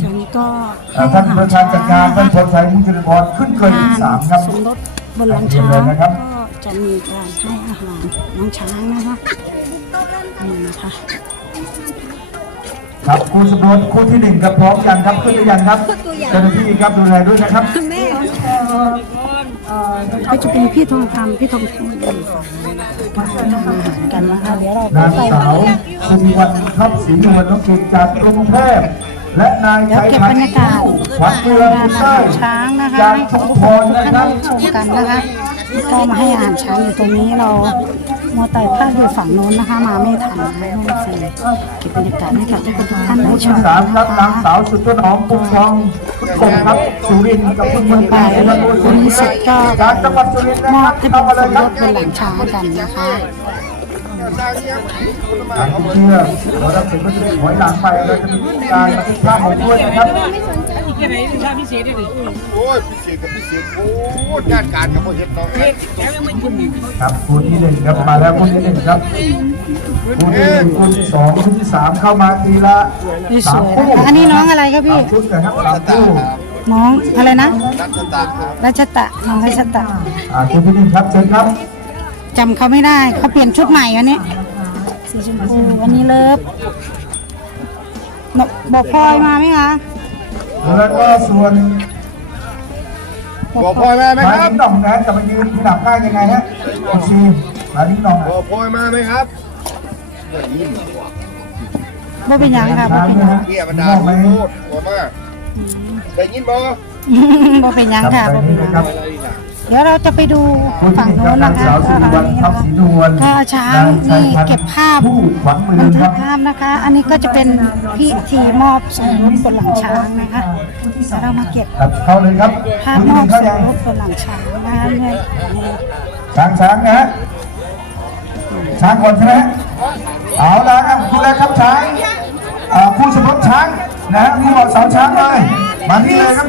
ตอนนี้ก็อ่าท่านประธานจัดงานท่านพลชัยมุขจิรพรขึ้นเกินที่สามครับสมรสบนหลังช้างเชิญเลยนะครับก็จะมีการให้อาหารน้องช้างนะคะนี่นะคะครับคู่สมรสคู่ที่หนึ่งครับพร้อมยังครับขึ้นหรือยังครับเจ้าหน้าที่ครับดูแลด้วยนะครับก็จะเป็นพี่ทองคำพี่ทองคำก็ทำอาหารกันนะคะเดี๋ยวเรานางสาวสุวรรณทัพศรีนวลน้องกิจจากกรุงเทพ และนายชัยพันรธ์ยากาศวัดเมืองใต้ช้างนะคะจากชุมพรนะครับได้ชมกันนะคะก็มาให้อาหารช้างอยู่ตรงนี้เรามัวแต่พลาดอยู่ฝั่งโน้นนะคะมาไม่ทันนะสิเก็บบรรยากาศให้กับทุกคนทุกท่านได้ชมสามรับนางสาวสุดต้นหอมปุงทองคุณกงครับสุรินกับคุณมนตราและคุณสิทร์จากจังหวัดสุรินทร์นะมอบบที่เข้าเป็นมสมรรับสบนหลังช้างกันนะคะ การที่เชื่อเรารับถึงก็จะถอยหลังไปเราจะมีการบันทึกภาพของด้วยนะครับกันไหนพิเศษด้วยดิโอ้ยพิเศษกับพิเศษโอ้ยงานการกับพวกเฮ็ดน้องครับคู่ที่หนึ่งครับมาแล้วคู่ที่หนึ่งครับคู่ที่หนึ่งคู่ที่สองคู่ที่สามเข้ามาทีละนี่สสามคู่อันนี้น้องอะไรครับพี่ชุดนะครับสามคู่น้องอะไรนะรัชตาครับรัชตะน้องรัชตะอ่าคู่ที่หนึ่งครับเชิญครับ จำเขาไม่ได้ เขาเปลี่ยนชุดใหม่อันนี้สีชมพูอันนี้เลิฟนกบอกพลอยมาไหมคะแล้วก็ส่วนบอกพ่อแม่ไหมมาครับลิ้นหน่องนะจะมายืนที่หลับข้างยังไงฮะคุณชีมาลิ้นหน่องบอกพ่อแม่ไหมครับบ่เป็นหยังค่ะบ่เป็นหยังเบี้ยบรรดาโคตรบอกมาได้ยินบอกบ่เป็นหยังครับค่ะไปบ่เป็นนี่หยันะงครับ เดี๋ยวเราจะไปดูคู่ที่ฝั่งหนึ่งคโน้รับนนานะงคะสาวสิริวัลทัพศรีนวลก็ช้างนางชัยนี่พันธ์เก็บภาพผู้ขวัญมืบัอนทึครักบภาพนะคะ อันนี้ก็จะเป็นพิธีมอบสมรสบนหลังช้างนะคะเดี๋ยวเรามาเก็บครับเข้าเลยครับภาพคู่มที่หอนึ่บงสเข้ามยังรสบนหลังช้างนะคะเนี่ยช้างช้างนะฮะช้างก่อนใช่ไหมเอาละครับคุณแรกครับช้างอ่าผู้สมรสช้างนะฮะผู้บ่าวสาวช้างเลยมาที่เลยครับ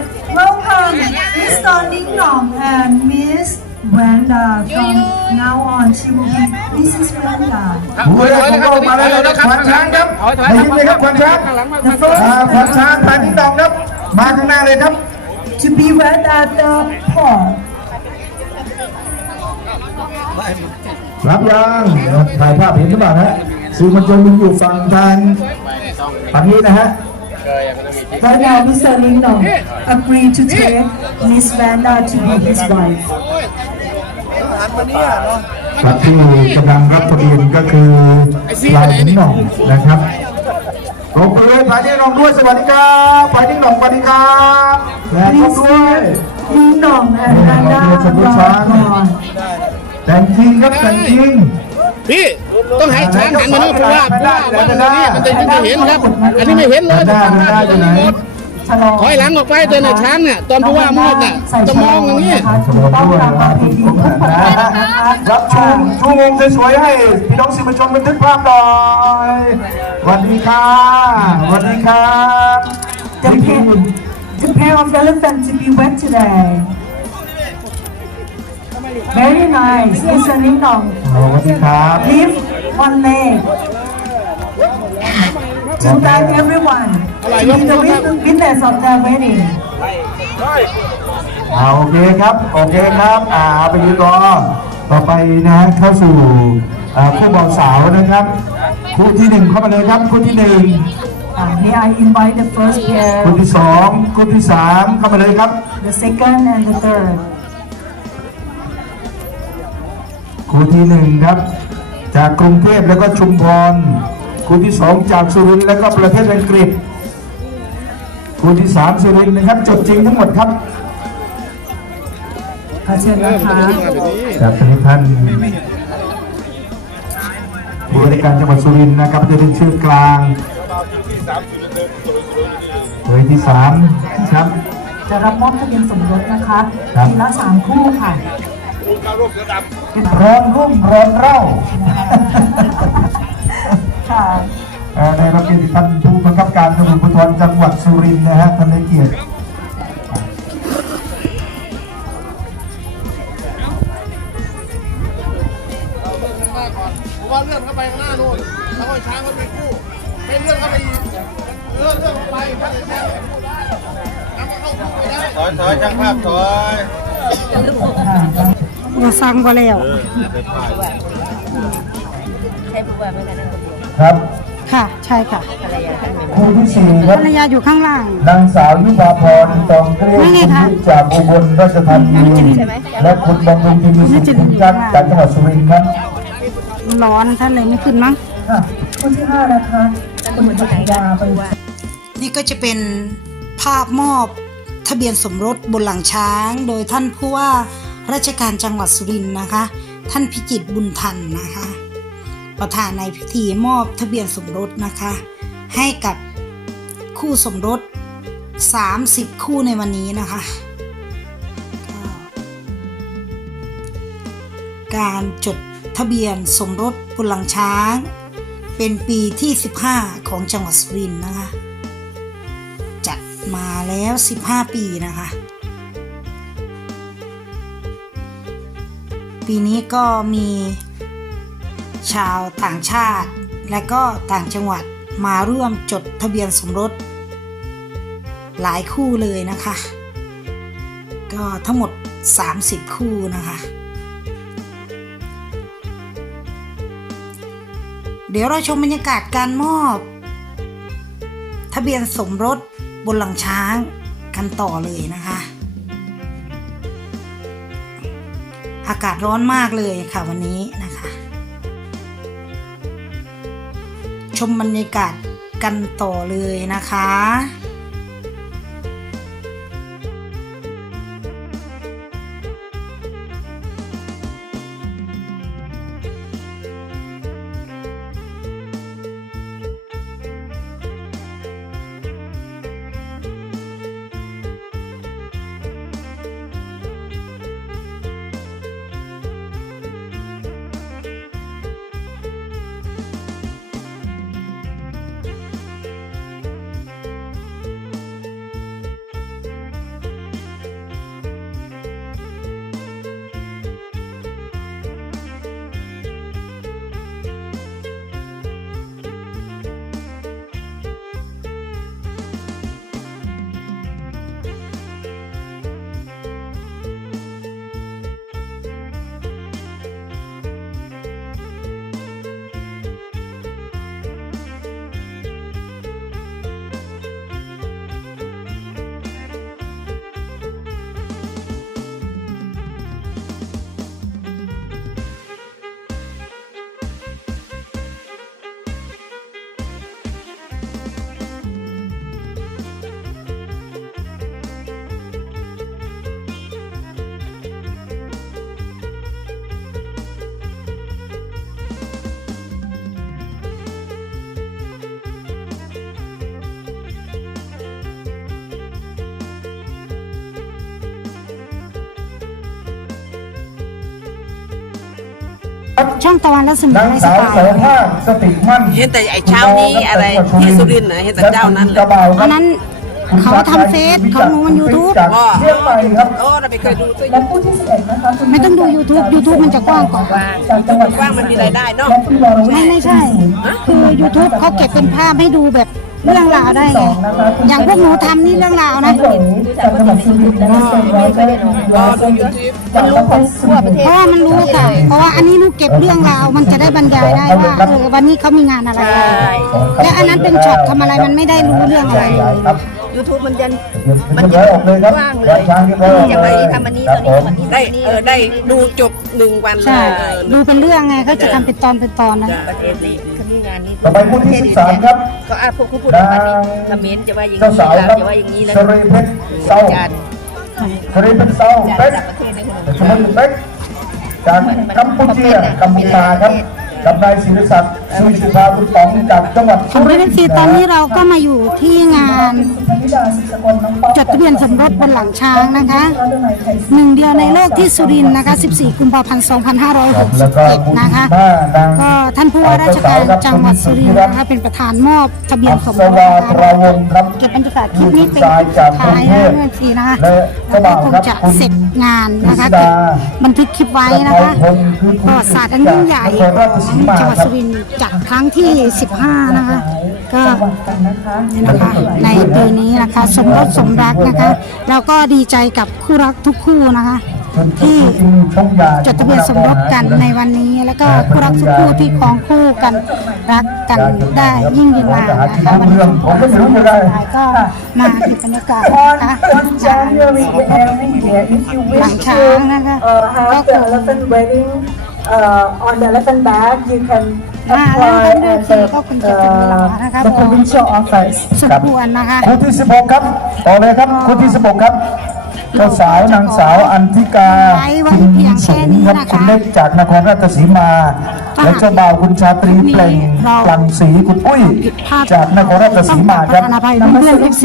Welcome, Mr. Ning Nong and Miss Brenda. From now on, she will be Mrs. Brenda. ผู้แรกของเรามาเลยนะครับขวัญช้างครับได้ยินไหมครับขวัญช้าง The first อ่าขวัญช้างพานิดดองครับ มาข้างหน้าเลยครับ to be read at the port. รับยังถ่ายภาพเห็นหรือเปล่าฮะสื่อมวลชนมันอยู่ฝั่งทางฝั่งนี้นะฮะ Right now, Mr. Ning Nong agreed to take Miss Brenda to be his wife. ครับที่กำลังรับทะเบียนก็คือลายนิ้งหน่องนะครับลงไปเลยผายนิ้งหน่องด้วยสวัสดีครับผายนิ้งหน่องสวัสดีครับและครบ Please ด้วย give Ning Nong and Brenda a round of applause. แต่งจริงครับแต่งจริง พี่ต้องให้ช้างหันมานี่เพราะว่าเพราะว่ามันตรงนี้มันจะจึงจะเห็นครับ อันนี้ไม่เห็นเลยได้ต้องได้ได้ไหนฉลองถอยหลังออกไปเดินในช้างเนี่ยตอนผู้ว่ามอบน่ะต้องมองอย่างนี้สมรสด้วยนะครับทุกคนนะฮะรับชูชูวงสวยๆให้พี่น้องสื่อมวลชนบันทึกภาพหน่อยสวัสดีครับสวัสดีครับ The pair, the pair of elephant to be wed today. Very nice, Mr. Ning Nong. สวัสดีครับ Lift one leg. To thank everyone to be the wit- witness of their wedding. อ่าโอเคครับ โอเคครับ อ่าไปยืนรอต่อไปนะฮะเข้าสู่อ่าคู่บ่าวสาวนะครับ คู่ที่หนึ่งเข้ามาเลยครับ คู่ที่หนึ่ง Uh, may I invite the first คู่ pair, ที่สอง คู่ที่สามเข้ามาเลยครับ the second and the third. คู่ที่หนึ่งครับ จากกรุงเทพแล้วก็ชุมพรคู่ที่สองจากสุรินทร์แล้วก็ประเทศอังกฤษคู่ที่สามสุรินทร์นะครับจดจริงทั้งหมดครับขอเชิญนะคะจากท่านผู้บริการจังหวัดสุรินทร์นะครับจะเป็นชื่อกลางเลยที่สามครับจะรับมอบทะเบียนสมรสนะคะครับทีละสามคู่ค่ะ ร้อนรุ่มร้อนเร่าค่ะเอ่อในรับเกียรติท่านผู้บังคับการตำรวจภูธรจังหวัดสุรินทร์นะฮะท่านในเกียรติเพราะว่าเลื่อนเข้าไปข้างหน้านู่นแล้วก็ช้างมันเป็นคู่ไม่เลื่อนเข้าไปอีกเออเลื่อนเข้าไปพัดแค่ถอยถอยช่างภาพถอย อ ย่าสั่งก็แล้วครับ ค่ะใช่ค่ะคู่ที่สี่คภรับรรยาอยู่ข้างล่าง นางสาวยุพาพรตองเกลียวไม่ไงคุณคะยุจากอุบลราชธานีและคุณบำรุงทิมีสุขคุณจักรจากจังหวัดสุรินทร์ครับร้อนท่านเลยไม่ขึ้นมั้งค่ะคนที่ห้านะคะคุณปัญญาบรินี่ก็จะเป็นภาพมอบทะเบียนสมรสบนหลังช้าง โดยท่านผู้ว่า ราชการจังหวัดสุรินทร์นะคะ ท่านพิจิตรบุญทันนะคะ ประธานในพิธีมอบทะเบียนสมรสนะคะ ให้กับคู่สมรส 30 คู่ในวันนี้นะคะ การจดทะเบียนสมรสบนหลังช้าง เป็นปีที่ 15 ของจังหวัดสุรินทร์นะคะ จัดมาแล้ว 15 ปีนะคะ ปีนี้ก็มีชาวต่างชาติ และก็ต่างจังหวัดมาร่วมจดทะเบียนสมรส หลายคู่เลยนะคะ ก็ทั้งหมด 30 คู่นะคะ เดี๋ยวเราชมบรรยากาศการมอบ ทะเบียนสมรสบนหลังช้างกันต่อเลยนะคะ อากาศร้อนมากเลยค่ะวันนี้นะคะ ชมบรรยากาศกันต่อเลยนะคะ ช่องตะวันและสมินางในสสาวปาโสภาสติมั่นเห็นแต่ไอ้เช้านี้อะไรที่สุรินทร์น่ะเห็นแต่เจ้านั้นแหละอันนั้น เขาทำเฟซเขาลงบน YouTube จากเชียงใหม่ครับโอ้เราไม่เคยดูตัวและผู้ที่สิบเอ็ดนะคะคุณไม่ต้องดู YouTube YouTube มันจะกว้างกว่า จากจังหวัดกว้างมันมีรายได้เนาะและคุณวรวิทไม่ย์ไม่ใช่ คือ YouTube เขาเก็บเป็นภาพให้ดูแบบเรื่องราวได้ไงอย่างพวกหนูทำนี่เรื่องราวนะคุณหลงจากจังหวัดสุรินทร์และเป็นร้อยเจ้าหน้าที่ร้อยเจ้าหน้าที่จากประเทศสุรินทร์ เพราะว่ามันรู้ค่ะ เพราะว่าอันนี้หนูเก็บเรื่องราวมันจะได้บรรยายได้ว่าเออวันนี้เขามีงานอะไร และอันนั้นเป็นช็อตทำอะไรมันไม่ได้รู้เรื่องอะไรเลยครับ YouTube มันยันมัมันนจะจะออกเลยครับกว้างเลยช้างที่พ่อจะไปทำอันนี้คตรัอบนผนี้มได้เออได้ดูจบหนึ่งวันเลใช่ยดูเป็นเรื่องไงเขาจะทำเป็นตอนเป็นตอนนะประเทศนี้เขามีงานนี้ต่อไปคู่ที่สิบสามครับก็อาพวกผู้พูดประมาณนี้คอมเมนต์จะว่าอย่างเจ้านี้สาวลาวครับจะว่าอย่างนี้แล้วสรีเพชรเศร้า จานสรีเพชรเศร้าจานเป๊กจากประเทศนี้คนสมุนเป๊กจากกัมพูเชียกัมพูชาครับ กับนายศิริศักดิ์สุวิสุภาบุญต๋องจากจังหวัดของพี่เอฟซีตอนนี้เราก็มาอยู่ที่งานพนิดาศิษกรน้องป๊อปจดทะเบียนสมรสบนหลังช้างนะคะร้อยเจ้าหน้าที่ไทยหนึ่งเดียวในโลกที่สุรินทร์นะคะ 14 กุมภาพันธ์แล้วก็คู่2561 นะคะที่ห้านางก็ท่านผู้ว่าราชการจังหวัดสุรินทร์นะคะเป็นประธานมอบทะเบียนอัสมศรสวานะตคะราวงศ์ครับเก็บบรรยากาศคลิปนี้เป็นทรายจากกรุท้างยเทนะพเมื่อทีนะคะและแล้วก็คงเจ้าบ่าวครับจะคุณเสร็จงานนะคะกฤษดาบันทึกคลิปไว้นะคะประวัติศาสตร์อันยิ่งใหญ่ของจังหวัดสุรินทร์จัดครั้งที่ 15 นะคะ ก็จังหวัดกันนะคะนี่นะคะในปีนี้นะคะ สมรสสมรักนะคะ เราก็ดีใจกับคู่รักทุกคู่นะคะ ที่จดทะเบียนสมรสกันในวันนี้แล้วก็คู่รักทุกคู่ที่ครองคู่กันรักกันได้ยิ่งยืนนานนะคะวันนี้ผมก็ก็มาเก็บบรรยากาศนะคะ on January every year, if you wish Lang to Chang นะคะ uh, have the elephant wedding uh, on the elephant bag, you can apply at the uh, the provincial office. สมควรนะคะคู่ที่16ครับต่อเลยครับคู่ที่16ครับ เจ้าสาวนางสาวอันธิกาไว้ไว้เพียงแค่นี้ครับนะคะคุณเล็กจากนครราชสีมา และเจ้าบ่าวคุณชาตรีเปล่งปลังสีคุณอุ้ย จากนครราชสีมาครับต้องขอประทานอภัยเพื่อนๆ FC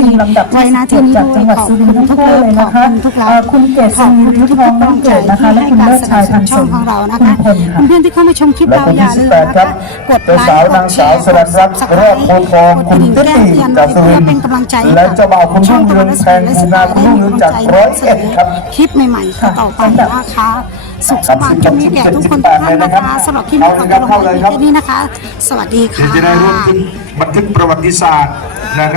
ไว้นะที่นี้จากด้วจัยงหวัดขอบสุริคุนณทร์ทุทั้กงเรื่องคู่เลยขอบนะคะคุณทุกไลเอ่อค์คุณเกศขอบรีคุณฤททุธิ์กทองกำน้ลัองงเกใจดนะคะและที่คุณให้เลิการศสชานัยบสพันุนนธุ์ช่องของเรานะคะคุณพลค่ะเพื่อนๆที่เข้ามาชมคลิปและเราคนอย่าที่ลืม18นะครัคะบกดไลเจ้าค์สาวกนาดงแชสาวร์สรันรัตน์กดคุณกระดิ่งติ๊แจ้งกเตือนจากสุรินทเพื่อร์เป็นกำลังใจให้และกับเจ้าบ่าวคุณช่รุ่องงโทเรืรองทัศแทน์งและคูสนาตาร์คุณได้รุ่งมีเรืองกำลัจากงใจร้อยเสเอ็ดนอครับคลิปใหม่ๆต่อไปนะคะสุขสวัสดิ์จะมีแก่ทุกคนทุกท่านนะคะสำหรับคลิปนี้ขอตัวลงไปแค่นี้นะคะ สวัสดีค่ะจะได้ร่วมบันทึกประวัติศาสตร์นะครับ